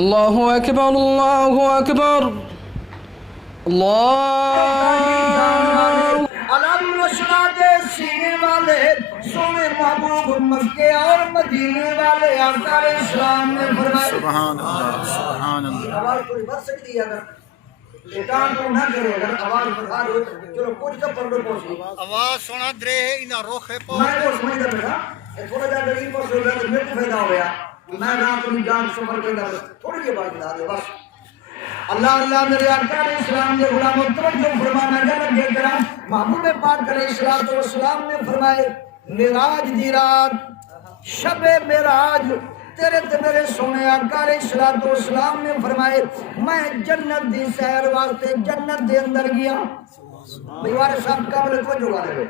اللہ اکبر اللہ اکبر اللہ علم نشنا دے سینے والے سونے محبوب مکے اور مدینے والے آقا اسلام نے فرمایا سبحان اللہ سبحان اللہ. آواز تھوڑی بڑھ سکتی ہے اگر لیٹان تو نہ کرو اگر آواز بڑھا دو چلو کچھ تو پڑھ لو پہنچی آواز سونا درے انہا روخے پو میں کو سمجھ بیٹا تھوڑا جا غریب پر سو گیا تو میرے کو فائدہ ہو گیا میں رات میں جان سفر کرتا تھوڑی یہ بات بتا دے بس اللہ اللہ میرے آقا علیہ السلام نے غلاموں توجہ فرمانا لگے کرام محبوب پاک علیہ السلام نے فرمائے معراج دی رات شب معراج تیرے تے میرے سونے آقا علیہ السلام نے فرمائے میں جنت دی سیر واسطے جنت دے اندر گیا بیوارے صاحب قابل کو جو گا رہے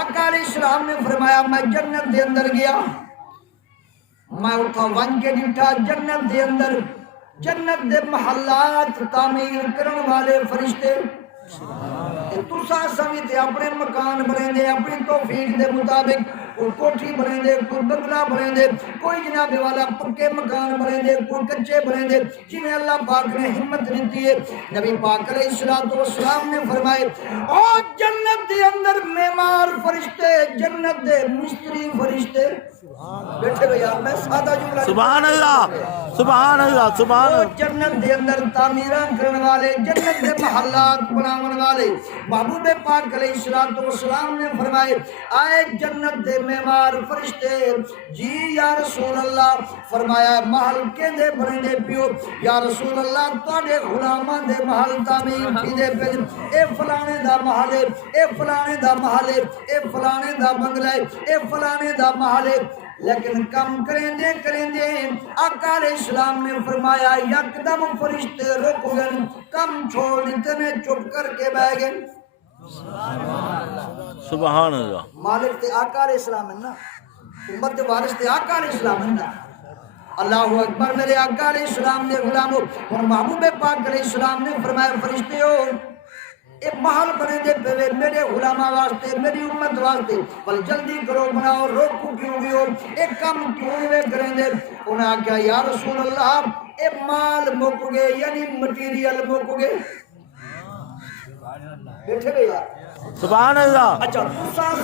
آقا علیہ السلام نے فرمایا میں جنت دے اندر گیا میں اٹھا ون کے ڈٹھا جنت دے اندر جنت دے محلات تعمیر کرن والے فرشتے تُسا سمیتے اپنے مکان بنے دے اپنی توفیق دے مطابق کوئی کوٹھی بنے دے کوئی بنگلہ بنے دے کوئی جناب والا پکے مکان بنے دے کوئی کچے بنے دے جنہیں اللہ پاک نے ہمت دیتی ہے نبی پاک علیہ السلام نے فرمائے اور جنت دے اندر معمار فرشتے جنت دے مستری فرشتے بیٹھے گئے یار میں سادہ جملہ سبحان اللہ سبحان اللہ سبحان اللہ. جنت دے اندر تعمیران کرنے والے جنت دے محلات بناون والے محبوب پاک علیہ السلام نے فرمائے آئے جنت دے معمار فرشتے جی یا رسول اللہ فرمایا محل کے دے بنے دے پیو یا رسول اللہ تواڈے غلامان دے محل تعمیر کی دے پے اے فلانے دا محل اے فلانے دا محل اے فلانے دا بنگلہ اے فلانے دا محل لیکن کم کریں دے آقا علیہ السلام نے فرمایا یکدم فرشتے رک گئے کم چھوڑ دیتے میں چپ کر کے بیٹھ گئے سبحان اللہ. مالک تے آقا علیہ السلام ہے نا امت دے وارث تے آقا علیہ السلام ہے نا اللہ اکبر میرے آقا علیہ السلام نے غلاموں اور محبوب پاک علیہ السلام نے فرمایا فرشتے ہو ایک محل بنے دے پہلے میرے غلامہ واسطے میری امت واسطے بل جلدی کرو بناؤ روکو کیوں بھی ہو ایک کم کیوں ہوئے کریں دے انہاں کیا یا رسول اللہ ایک مال مک گئے یعنی مٹیریل مک گئے بیٹھے گئے یار سبحان اللہ. اچھا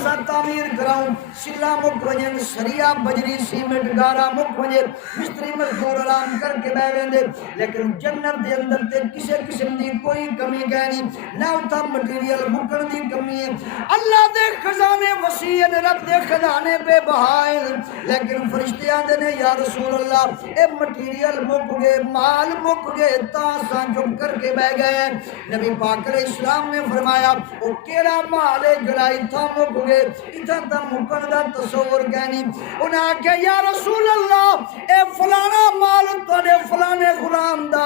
سا تعمیر کراؤں سلا مک وجن سریا بجری سیمنٹ گارا مک وجن مستری مزدور آرام کر کے بیٹھیں دے لیکن جنت دے اندر تے کسے قسم دی کوئی کمی کہنی نہ اتھا مٹیریل مکن دی کمی ہے اللہ دے خزانے وسیع رب دے خزانے بے بہائے لیکن فرشتے آندے نے یا رسول اللہ اے مٹیریل مک گئے مال مک گئے تاساں جھک کر کے بیٹھ گئے نبی پاک علیہ السلام نے فرمایا او کیڑا مالے جڑائی تھا مک گئے اتھا تا مکن دا تصور کہنی انہاں کہ یا رسول اللہ اے فلانا مال تھوڑے فلانے غلام دا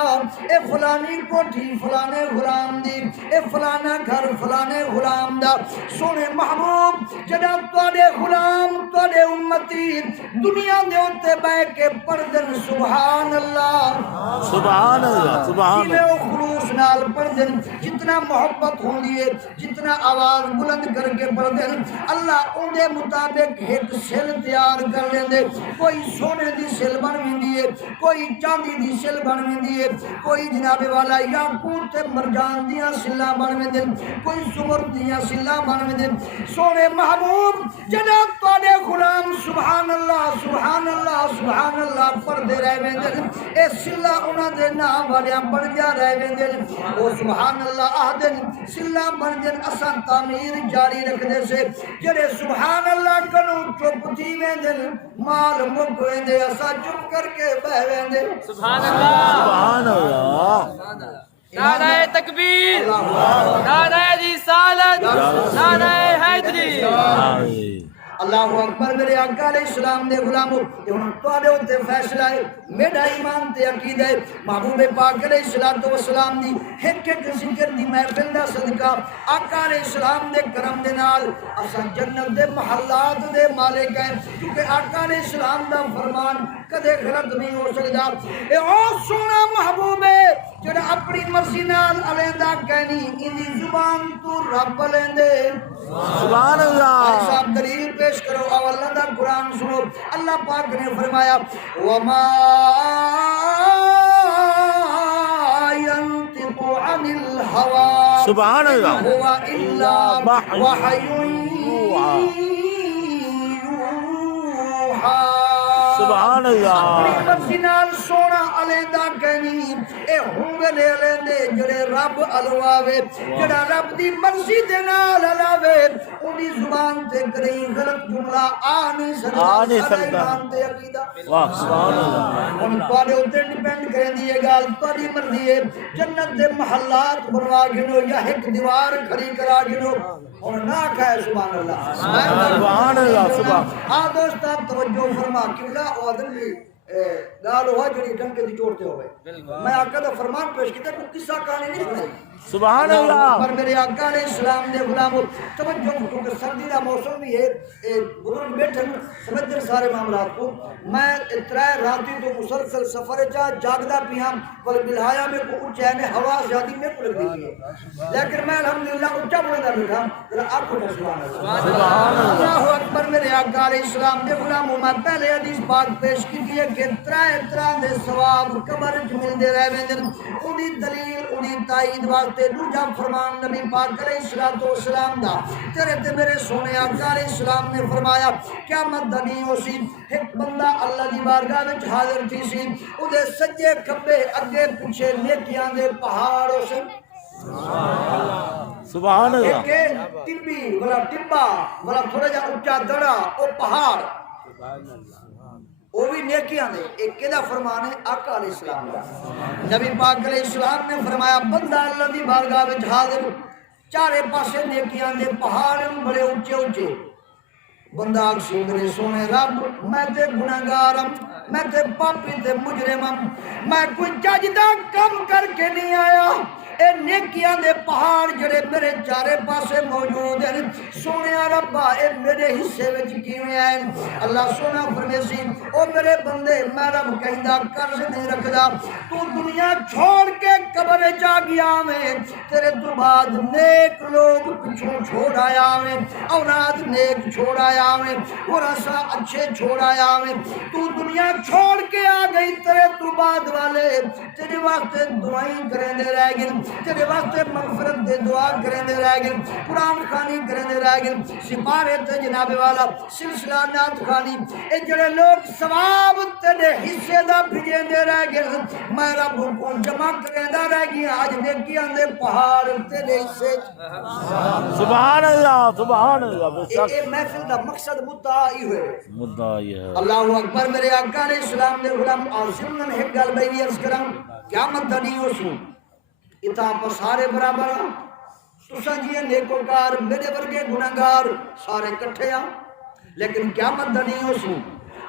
اے فلانی کوٹھی فلانے غلام دی اے فلانا گھر فلانے غلام دا سونے محبوب جڑا تھوڑے غلام تھوڑے امتی دنیا دے ہوتے بے کے پردن سبحان اللہ سبحان اللہ سبحان جیوے اللہ. و خلوص نال پردن جتنا محبت ہوں دیئے جتنا آواز بلند کر کے پردن اللہ ان دے مطابق ایک سل تیار کر لیں دے کوئی سونے دی سل بنویں دیئے کوئی چاندی دی سل بنویں دیئے کوئی جناب والا یاقوت تے مرجان دیاں سلہ بنویں دے کوئی زمر دیاں سلہ بنویں دے سونے محبوب جناب تواڈے غلام سبحان اللہ سبحان اللہ سبحان اللہ پردے رہویں دے اے سلہ انہاں دے نام والیاں بن جا رہویں دے او سبحان اللہ آہدن سلہ بن دے اساں تعمیر جاری رکھ دے سے جڑے سبحان اللہ کنو چپ تھی ویندے مال مک ویندے اساں چپ کر کے بہ ویندے سبحان اللہ سبحان اللہ. نعرہ تکبیر نعرہ رسالت نعرہ حیدری اللہ اکبر میرے آقا علیہ السلام دے غلاموں یہ ہن تواڈے اوتے فیصلہ ہے میرا ایمان تے عقیدہ ہے محبوب پاک علیہ السلام دی ایک ذکر دی محفل دا صدقہ آقا علیہ السلام دے کرم دے نال اساں جنت دے محلات دے مالک ہیں کیونکہ آقا علیہ السلام دا فرمان کدے غلط نہیں ہو سکدا اے او سونا محبوب ہے جڑا اپنی مرضی نال علیحدہ کہنی اندی زبان تو رب لیندے سبحان اللہ. صاحب دلیل پیش کرو اللہ دا قرآن سنو اللہ پاک نے فرمایا وما عن الهوى سبحان اللہ إن هو إلا وحي يوحى سبحان اللہ مرضی نال سونا علیحدہ کہنی اے ہونگلے لیندے جڑے رب الواوے جڑا رب دی مرضی دے نال علاوے انہی زبان تے کریں غلط جملہ آ نہیں سکتا ایمان تے عقیدہ واہ سبحان اللہ ان پاڑے ہوتے ڈیپینڈ کریں دیئے گال پاڑی مرضی ہے جنت دے محلات بنوا گنو یا ایک دیوار کھڑی کرا گنو اور نہ کہے سبحان اللہ سبحان اللہ سبحان ہاں دوستان توجہ فرما قبلہ اور عدل بھی گال ہوا جڑی ڈنکے دی جوڑتے ہوئے میں آقا دا فرمان پیش کیتا کہ قصہ کہانی نہیں سنائی سبحان اللہ پر میرے آقا علیہ السلام نے غلاموں توجہ کیونکہ سردی دا موسم بھی ہے بزرگ بیٹھے سمجھتے سارے معاملات کو میں اترائے راتی تو مسلسل سفر چاہ جاگدہ پیام پر بلہایا میں کو اچھے میں ہوا زیادی میں کو لگ دیتی ہے لیکن میں الحمدللہ اچھا بڑھے دا بیٹھا ذرا آپ کو سبحان اللہ اکبر میرے آقا علیہ السلام نے غلاموں میں پہلے حدیث پاک پیش کی ہے کہ اترائے دے ثواب قبر مل دے رہے ویندن انہی دلیل انہی تائید واسطے دوجہ فرمان نبی پاک علیہ السلام دا تیرے تے میرے سونے آقا علیہ السلام نے فرمایا قیامت دنی ہو سی ایک بندہ اللہ دی بارگاہ وچ حاضر تھی سی اودے سجے کھبے اگے پیچھے نیکیاں دے پہاڑ ہو سے سبحان اللہ ایک ٹبی والا ٹبا والا تھوڑا جا اونچا دڑا او پہاڑ وہ بھی نیکیاں دے ایک کدا فرمان ہے آقا علیہ السلام کا نبی پاک علیہ السلام نے فرمایا بندہ اللہ دی بارگاہ وچ حاضر چارے پاسے نیکیاں دے پہاڑ بڑے اونچے اونچے بندہ اکسی میرے سونے رب میں تے گناہگارم میں تے پاپی تے مجرمم میں کوئی جاجدہ کم کر کے نہیں آیا اے نیکیاں دے پہاڑ جڑے میرے چارے پاسے موجود ہیں سونے ربا اے میرے حصے وچ کیویں آئے اللہ سونا فرمیسی او میرے بندے میں رب کہندا قرض نہیں رکھدا تو دنیا چھوڑ کے قبر جا گیا میں تیرے تو بعد نیک لوگ پچھوں چھوڑ آیا میں اولاد نیک چھوڑ آیا میں ورثہ اچھے چھوڑ آیا میں تو دنیا چھوڑ کے آ گئی تیرے تو بعد والے تیرے واسطے دعائیں کریں دے رہ گئے تیرے واسطے مغفرت دے دعا کریں دے رہ گئے قرآن خانی کریں دے رہ گئے سپارے تے جناب والا سلسلہ نات خانی اے جڑے لوگ ثواب تیرے حصے دا بھیجیں دے رہ گئے میں رب کو جمع کریں دا رہ گیا آج نیکیاں دے پہاڑ تیرے حصے سبحان اللہ سبحان اللہ اے محفل دا مقصد مدعا ہی ہوئے مدعا یہ ہے اللہ اکبر میرے آقا علیہ السلام نے غلام آسمن ایک گل بھائی عرض کرام قیامت دا نہیں ہو سو اتنا پر سارے برابر ہیں تو سنجیے نیکوکار میرے ورگے گناہگار سارے کٹھے ہیں لیکن قیامت دا نہیں ہو سو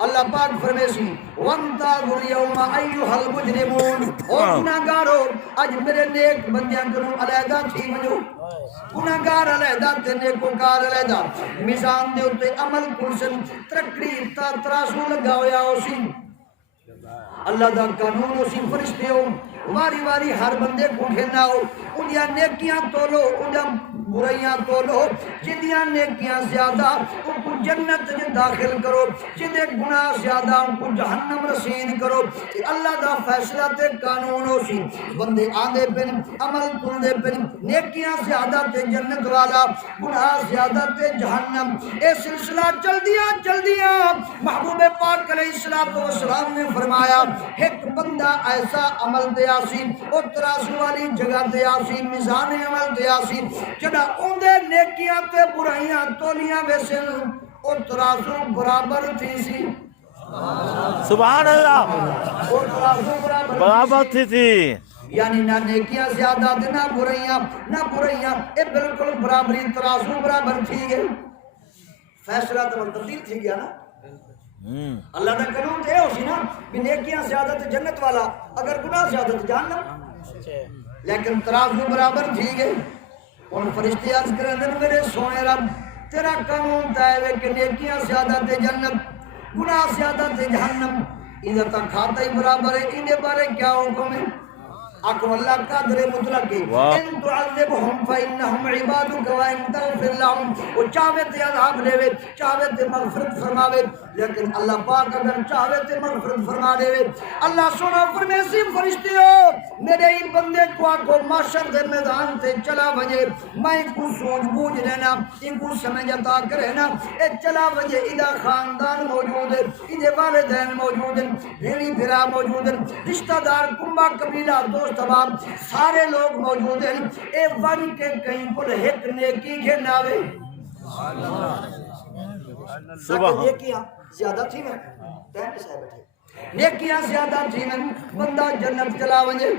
اللہ پاک فرمیسی وَانْتَاظُوا الْيَوْمَ أَيُّهَا الْمُجْرِمُونَ او گناہگارو آج میرے نیک بندیاں کروں علیحدہ تھی مجھو گناہگار علیحدہ تے نیکوکار علیحدہ میزان دے اتے عمل کرسن ترکڑی تراسو لگا ہویا ہو سی اللہ دا قانون ہو سی فرشتے ہو واری واری ہر بندے کو کھینا ہو انہیاں نیکیاں تولو انہیاں برائیاں تولو جدیاں نیکیاں زیادہ ان کو جنت میں داخل کرو جدے گناہ زیادہ ان کو جہنم رسید کرو اللہ دا فیصلہ تے قانون ہو سی بندے آندے پن عمل تندے پن نیکیاں زیادہ تے جنت والا گناہ زیادہ تے جہنم اے سلسلہ چل دیا محبوب پاک علیہ السلام نے فرمایا ایک بندہ ایسا عمل دے آسی اور تراسو والی جگہ دے آسی میزان عمل دے آسی جڑا اوندے نیکیاں تے برائیاں تولیاں ویسن اور تراسو برابر تھی سی سبحان اللہ اور تراسو برابر تھی یعنی نہ نیکیاں زیادہ تھے نہ برائیاں اے بالکل برابری تراسو برابر تھی گئے فیصلہ تو تبدیل تھی گیا نا اللہ کا قانون تے ہو سی نا بھی نیکیاں زیادہ تے جنت والا اگر گناہ زیادہ تے جہنم لیکن ترازو برابر تھی گئے ان فرشتے عرض کریں میرے سونے رب تیرا قانون تائے کہ نیکیاں زیادہ تے جنت گناہ زیادہ تے جہنم ادھر تک کھاتا ہی برابر ہے انہیں بارے کیا حکم ہے آکو اللہ قادر مطلق ہے ان تعذبهم فإنهم عبادك وإن تغفر لهم وہ چاہوے تے عذاب لے چاہوے تے مغفرت فرماوے لیکن اللہ پاک اگر چاہے تو مغفرت فرما دے. اللہ سونا فرمیسی فرشتیوں میرے ہی بندے کو آکو معاشر دے میدان سے چلا وجے میں کو سوچ بوجھ لینا ان کو سمجھ عطا کرے نا. اے چلا وجے ادھا خاندان موجود ہے, ادھے والدین موجود ہیں, بھیڑی بھرا موجود ہیں, رشتہ دار کنبہ قبیلہ دوست احباب سارے لوگ موجود ہیں. اے ون کے کہیں پر ایک نیکی کے ناوے سبحان نیکیاں زیادہ تھی میں ٹائم سے بیٹھے نیکیاں زیادہ تھی میں بندہ جنت چلا ونجے.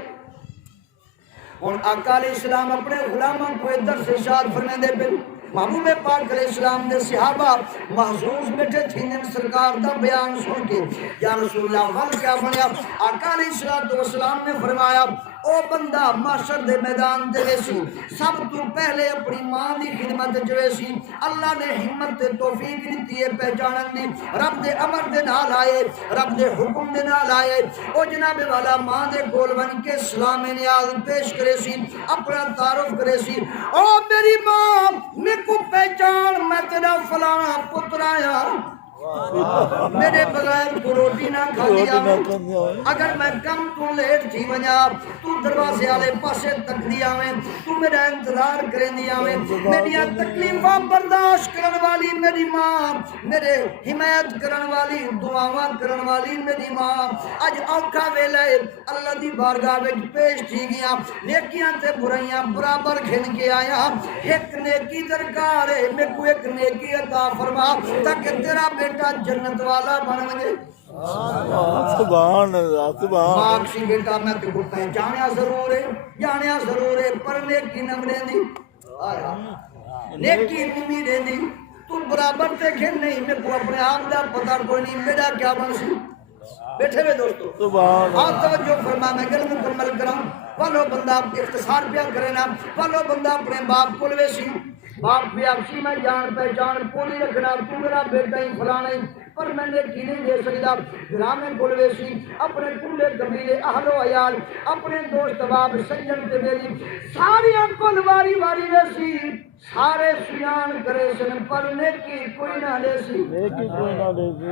اور آقا علیہ السلام اپنے غلاموں کو ادھر سے ارشاد فرماندے پہ محبوب پاک علیہ السلام دے صحابہ محظوظ بیٹھے تھے سرکار دا بیان سن کے یا رسول اللہ حال کیا بنیا. آقا علیہ السلام نے فرمایا او بندہ معاشر دے میدان دے ویسی سب تو پہلے اپنی ماں دی خدمت جویسی. اللہ نے ہمت تے توفیق دیتی ہے پہچانن دی, رب دے امر دے نال آئے, رب دے حکم دے نال آئے. او جناب والا ماں دے گول بن کے سلام نیاز پیش کرے سی, اپنا تعارف کرے سی. او میری ماں میں کو پہچان میں تیرا فلانا پتر آیا, میرے بغیر کو روٹی نہ کھا دیا. اگر میں کم تو لیٹ تھی ونیا تو دروازے والے پاسے تک دیا میں تو میرا انتظار کریں دیا میں. میری تکلیفاں برداشت کرن والی میری ماں, میرے حمایت کرن والی دعاواں کرن والی میری ماں اج اوکھا ویلے اللہ دی بارگاہ وچ پیش تھی گیا. نیکیاں تے برائیاں برابر کھن کے آیا. ایک نیکی درکار ہے, میں کو ایک نیکی عطا فرما تاکہ تیرا بیٹا جنت والا بن وجے. سبحان اللہ سبحان. ماکسی بیٹا میں تے کو پہچانیا ضرور ہے, جانیا ضرور ہے, پر نیکی نہ رہندی آیا نیکی نہیں رہندی. تو برابر تے کھن نہیں, میں کو اپنے آپ دا پتہ کوئی نہیں میرا کیا بن سی. بیٹھے ہوئے دوستو سبحان آپ توجہ فرما, میں گل مکمل کراؤں. پہلو بندہ اختصار پیا کرے نا, پہلو بندہ اپنے باپ کو ویسی باپ بھی آپسی میں جان پہچان پوری رکھنا تو میرا بیٹا ہی فلانا ہی, پر میں نے کی نہیں دے سکتا. گرامے کلویسی اپنے کلے قبیلے اہل و عیال اپنے دوست باب سجن تے میری ساری کل واری واری ویسی سارے سیان کرے سن, پر نیکی کوئی نہ لے سی. نیکی کوئی نہ دے سی,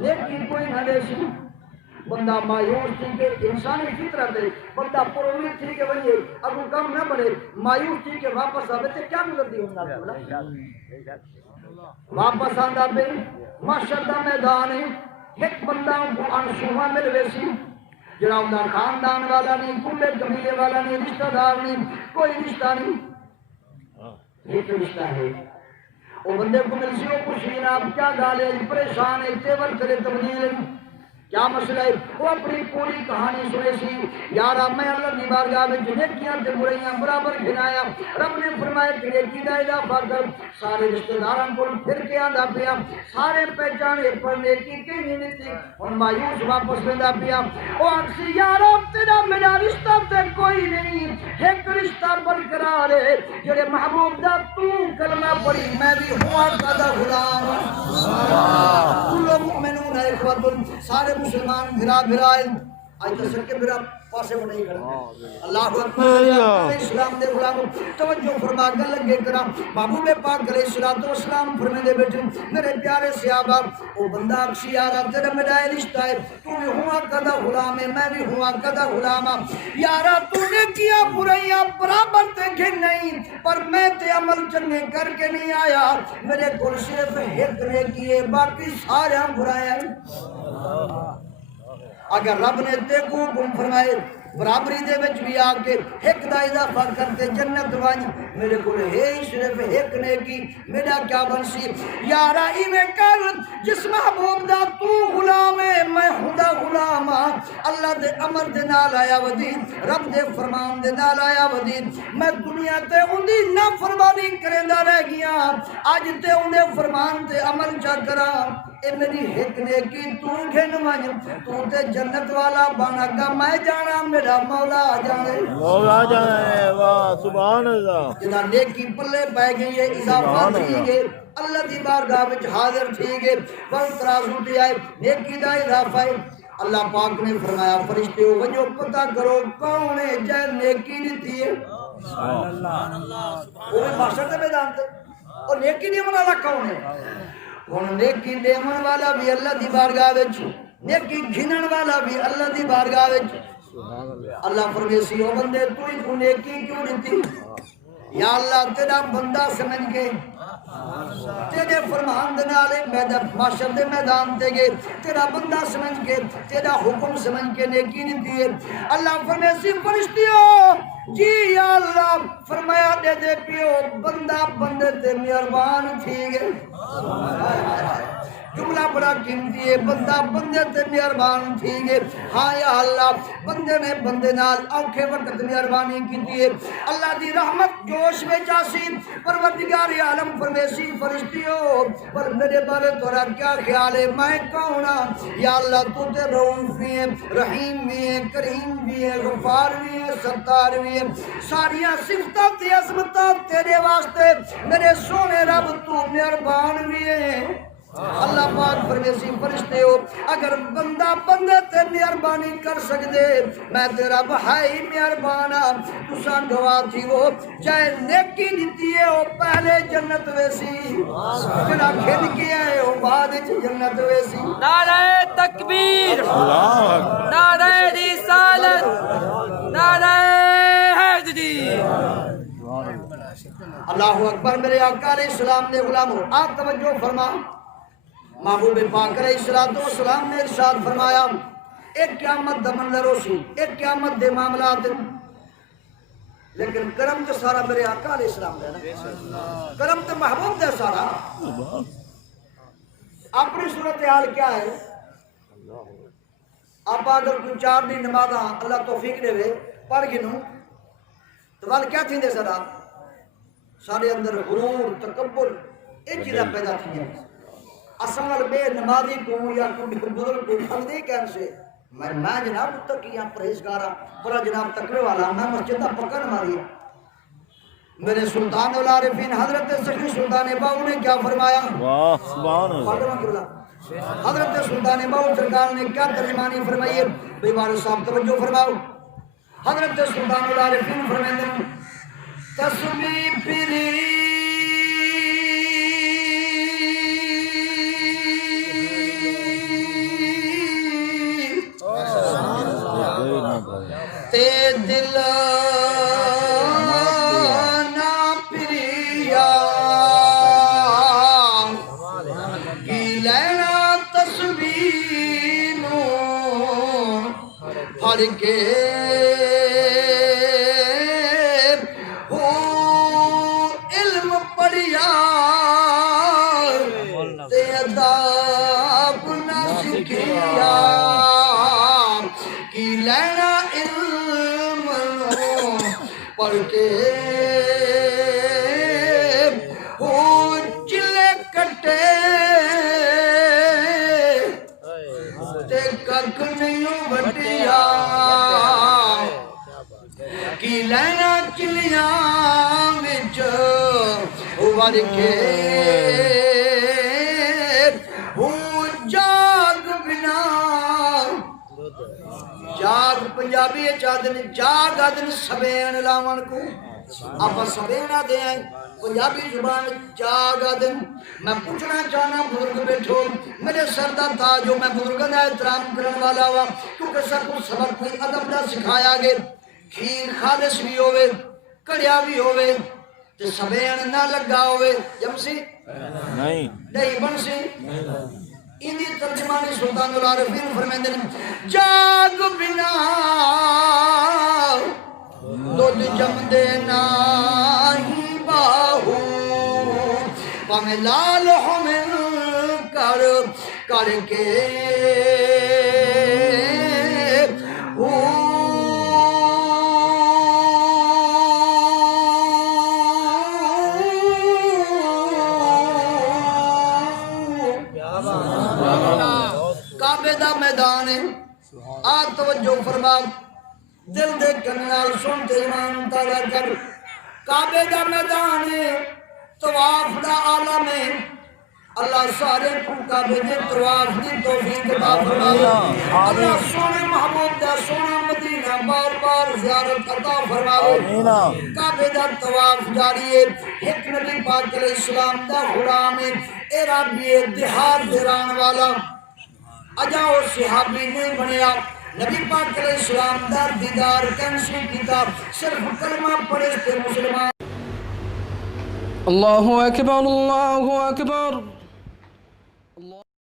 نیکی کوئی نہ لے سی. بندہ مایوس تھی کہ انسانی فطرت ہے, بندہ پر امید تھی کہ وہی ابو کم نہ بڑھے, مایوس تھی کہ واپس آوے تے کیا ملتی ہوں واپس آندہ پہ معاشر دا میدان ہے. ایک بندہ کو انسوہا مل ویسی جناب دا خاندان والا نہیں, کلے قبیلے والا نہیں, رشتہ دار نہیں, کوئی رشتہ نہیں. یہ رشتہ ہے وہ بندے کو مل سی ہو خوشی نا, کیا گالے پریشان ہے, تیور کرے تبدیل کیا مسئلہ ہے. وہ اپنی پوری کہانی سنے سی. یارا میں اللہ کی بارگاہ میں نیکیاں تے برائیاں برابر گھنایا. رب نے فرمایا کہ نیکی دا اضافہ کر. سارے رشتہ داراں کو پھر کے آندا پیا, سارے پہچانے پر نیکی کہیں نہیں تھی. اور مایوس واپس ویندا پیا. او اکسی یارا تیرا میرا رشتہ تے کوئی نہیں, ایک رشتہ برقرار ہے جڑے محبوب دا تو کلمہ پڑھی میں بھی ہوا کا غلام. کل مومنون اخوۃ, سارے مسلمان بھرا بھرائے آج تشکر کے بھرا پاسے کو نہیں کرنا. اللہ اکبر. اسلام دے غلام توجہ فرما کر لگے کرام. محبوب پاک علیہ الصلوۃ والسلام فرماندے بیٹھے میرے پیارے صحابہ او بندہ اکشی یارا تیرا میرا رشتہ ہے, تو بھی ہوا کدا غلام ہے, میں بھی ہوا کدا غلام. یارا تو نے کیا برائیاں برابر تے کہ نہیں, پر میں تے عمل چنگے کر کے نہیں آیا. میرے کول صرف ایک نیکی ہے, باقی سارے برائیاں. اگر رب نے تے کو حکم فرمائے برابری دے وچ بھی آ کے ایک دا اضافہ کرتے جنت ونج, میرے کو ہے صرف ایک نیکی, میرا کیا بن سی. یارا ایویں کر جس محبوب دا تو غلام ہے میں خدا غلام. اللہ دے امر دے نال آیا ودی, رب دے فرمان دے نال آیا ودی. میں دنیا تے اندی نافرمانی کریندا رہ گیا, اج تے اندے فرمان تے عمل چا کراں. اے میری ایک نیکی تو گھن ونج, تو تے جنت والا بنا گا, میں جانا میرا مولا جانے. مولا جانے. واہ سبحان اللہ. جدا نیکی پلے پہ گئی ہے, اضافہ تھی گئے, اللہ دی بارگاہ وچ حاضر تھی گئے, وقت ترازو تے آئے, نیکی دا اضافہ ہے. اللہ پاک نے فرمایا فرشتے ہو وجو پتہ کرو کون ہے جے نیکی دیتی ہے. سبحان اللہ. وہ محشر دے میدان تے اور نیکی نہیں والا کون ہے. ہن نیکی دیون والا بھی اللہ دی بارگاہ وچ نیکی گھنن والا بھی اللہ دی بارگاہ وچ اللہ فرمیسی او بندے تو ہی کو نیکی کیوں دتی یا اللہ تیرا بندہ سمجھ کے تیرے فرمان دے نال میدان معاشر دے میدان تے گئے تیرا بندہ سمجھ کے تیرا حکم سمجھ کے نیکی نہیں ہے اللہ فرمیسی فرشتیوں جی یا اللہ فرمایا دے پیو بندہ بندے تے مہربان تھی گئے جملہ بڑا قیمتی ہے بندہ بندے تے مہربان تھی گئے ہاں یا اللہ بندے نے بندے نال اوکھے وقت مہربانی کی ہے اللہ دی رحمت جوش میں چاسی پروردگار عالم فرمیسی فرشتیوں پر میرے بارے تورا کیا خیال ہے میں کون ہوں یا اللہ تو تے رؤوف بھی ہے رحیم بھی ہے کریم بھی ہے غفار بھی ہے ستار بھی ہے ساریاں صفتاں تے عظمتاں تیرے واسطے میرے سونے رب تو مہربان بھی ہے اللہ پاک فرمیسی فرشتے ہو اگر بندہ بندے تے مہربانی کر سکدے میں تیرا بھائی مہربانا تساں گواہ تھی وہ چاہے نیکی دیتی ہے وہ پہلے جنت ویسی جڑا کھل کے آئے وہ بعد جنت ویسی نعرہ تکبیر نعرہ رسالت نعرہ حیدری اللہ اکبر میرے آقا علیہ السلام نے غلاموں آپ توجہ فرما محبوب پاک علیہ السلام نے ارشاد فرمایا ایک قیامت دا منظر ہوسی ایک قیامت دے معاملات لیکن کرم تو سارا میرے آقا علیہ السلام دے نا کرم تو محبوب دے سارا اپنی صورتحال کیا ہے آپ اگر کوئی 4 دن نمازاں اللہ توفیق دے وے پڑھ گنوں تو وال کیا تھی دے سارا سارے اندر غرور تکبر ایک چیزاں پیدا تھی ہیں اصل بے نمازی کو یا کوئی بزرگ کو خلدی کہن سے میں جناب متقیاں پرہیزگارا بڑا جناب تقوی والا میں مسجد کا پکڑ ماری میرے سلطان العارفین حضرت سخی سلطان باؤ نے کیا فرمایا واہ سبحان اللہ حضرت سلطان باؤ سرکار نے کیا ترجمانی فرمائی ہے بھائی والد صاحب توجہ فرماؤ حضرت سلطان العارفین فرمائیں تسبیح پھری تے دل نا پریا کی لینا تسبیح نو پھڑ کے ہو علم پڑھیا تے ادب نہ سکھیا کی لینا پڑھ کے ہو چلے کٹے تے کک نہیں وٹیا کی لینا چلیاں وچ وڑ کے ہو جاگ بنا جاگ پنجابی چادن جاگ آدن سبین لاون کو آپ سبین آدھے ہیں پنجابی زبان جاگ آدن میں پوچھنا چاہنا بزرگ بیٹھو میرے سردہ تاجو میں بزرگوں کا احترام کرنے والا ہوا کیونکہ سب کو سبق کوئی ادب نہ سکھایا گئے کھیر خالص بھی ہوئے کڑیا بھی ہوئے تے سبین نہ لگا ہوئے جمسی نہیں بنسی اندی ترجمانی سلطان العارفین فرمیندے ہیں جاگ بنا دودھ جم دے نہیں باہو پامے لال ہمیں کر کے کعبے دا میدان ہے آج توجہ فرما دل دے کنال سنتے ایمان تالا کر کعبے دا میدان ہے طواف دا عالم ہے اللہ سارے کو کعبے دے طواف دی توفیق عطا فرمائے اللہ سونے محبوب دا سونا مدینہ بار بار زیارت عطا فرماوے آمین کعبے دا طواف جاری ہے ایک نبی پاک علیہ السلام دا غلام ہے عربی دیہات دیران والا اجا اور صحابی نہیں بنیا نبی پاک علیہ السلام دا دیدار کینسل کیتا صرف کلمہ پڑھے تے مسلمان الله أكبر الله أكبر